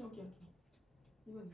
여기 여기. 이건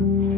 嗯。